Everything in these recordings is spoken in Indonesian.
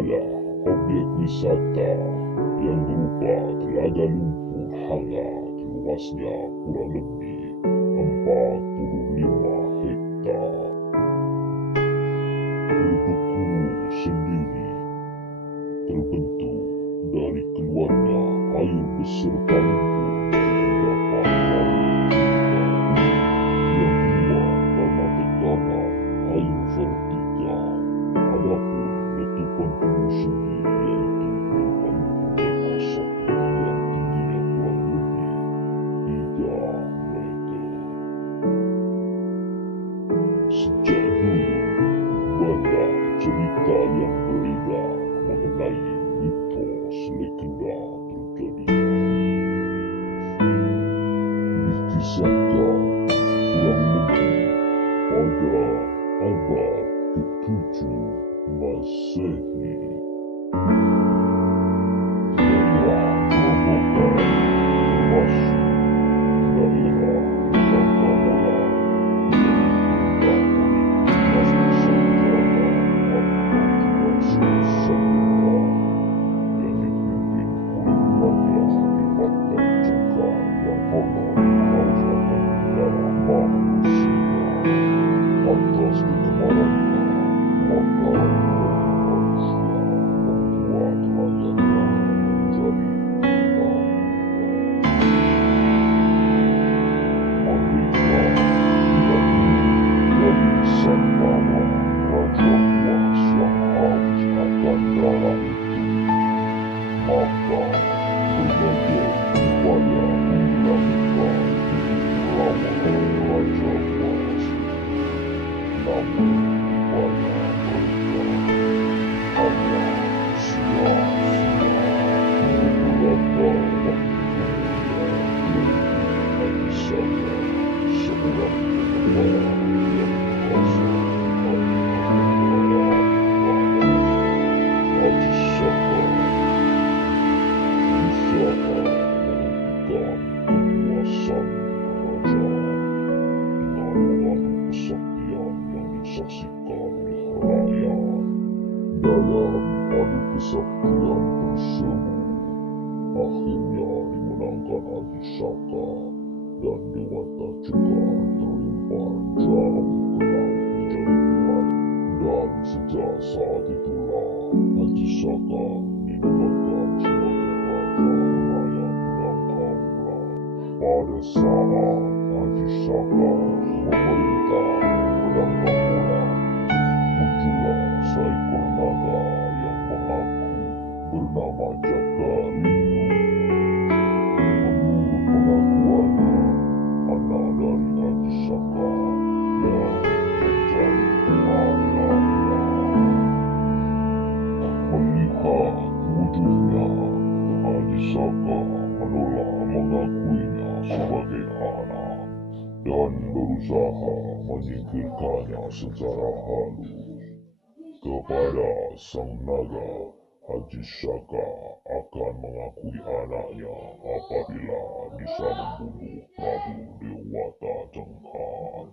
adalah objek wisata yang berupa telaga lumpur hangat luasnya kurang lebih 45 hektar. Berbekuru sendiri terbentuk dari keluarnya air beserta lumpur hingga pangkal yang keluar karena tekanan air vertikal. Adapun letupan guru sendiri yaitu berupa lumpur dan asap yang tingginya kurang lebih 3 meter. Sejak dulu banyak cerita yang beredar mengenai mitos legenda terjadinya. Dikisahkan kurang lebih pada abad ke-7 Masehi, daerah Grobogan termasuk daerah Bangkamola yang dipimpin oleh Raja Hadirat Cengkar yang kokoh bangsawan darah manusia. Atas kegemarannya, maka manusia membuat rakyatnya menjadi ketakutan. Mereka tidak ingin dari sang bawa raja buas yang haus akan darah itu. Maka berbagai upaya dilakukan untuk melawan raja buas. Namun upaya mereka hanya sia-sia. Beberapa waktu kemudian Haji Saka, seorang pengembara yang berasal dari negara Barat, Haji Saka berusaha menghentikan kekuasaan raja dengan mengadu kesaktian yang disaksikan di Herayan. Dalam adu kesaktian tersebut, akhirnya dimenangkan Haji Saka dan Dewata Cengkar terlempar jauh ke laut menjadi dua. Dan sejak saat itulah Haji Saka dinobatkan sebagai raja rakyat Bangkamola. Pada saat Haji Saka memerintah Bangkamola, muncullah seekor naga yang mengaku bernama Jakarindu. Menurut pengakuannya, anak dari Haji Saka yang menjadi ayahnya. Melihat wujudnya, Haji Saka menolak mengakuinya sebagai anak dan berusaha menyingkirkannya secara halus. Kepada sang naga, Haji Saka akan mengakui anaknya apabila bisa membunuh Prabu Dewata Cengkar.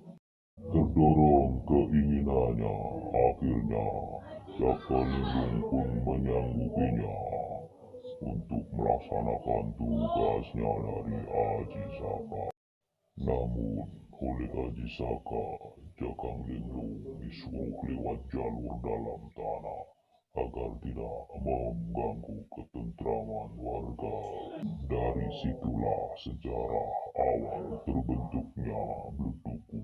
Terdorong keinginannya, akhirnya Jakarindu pun menyanggupinya untuk melaksanakan tugasnya dari Haji Saka. Namun oleh Haji Saka, Jakarindu disuruh lewat jalur dalam tanah agar tidak mengganggu ketentraman warga. Dari situlah sejarah awal terbentuknya Blutuku.